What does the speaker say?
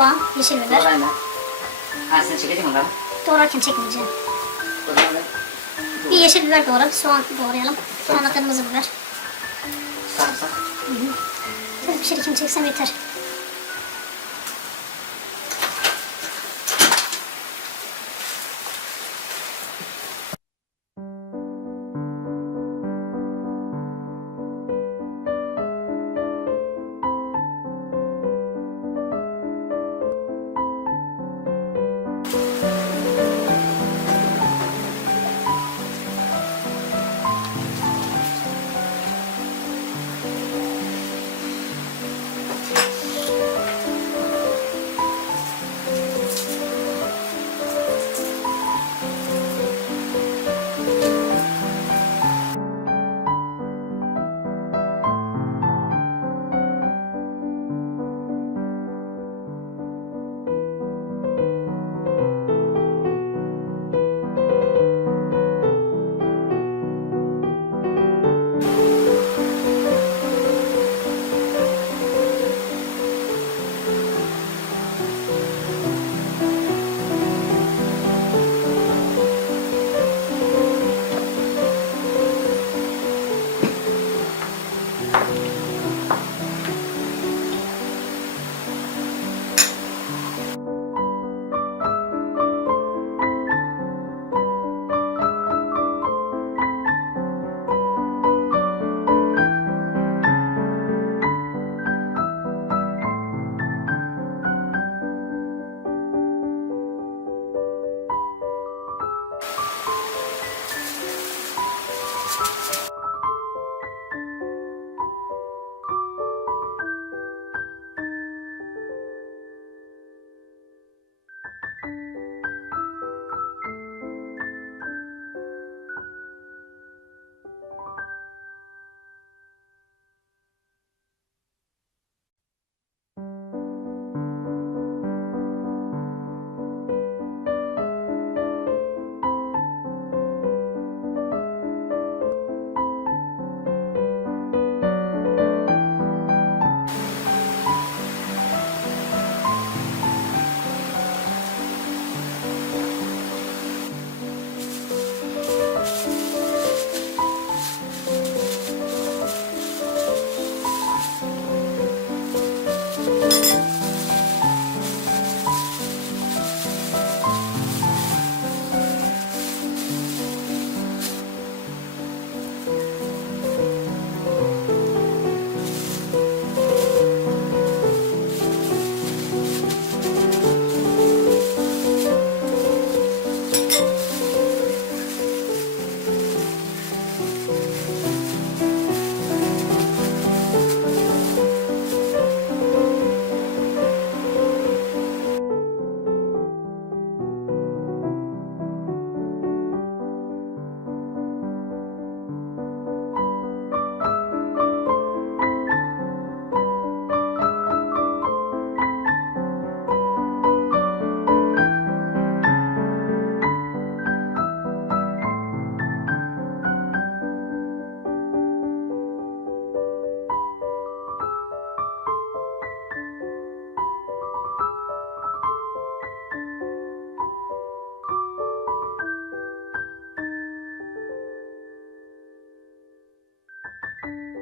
soğan, yeşil biber. Doğrayın ben. Ha sen çekecek onları. Doğrarken çekmeyeceğim. Bir yeşil biber doğra, soğan doğrayalım. Sonra kırmızı biber. sarımsak. Şöyle pişirirken çeksem yeter. you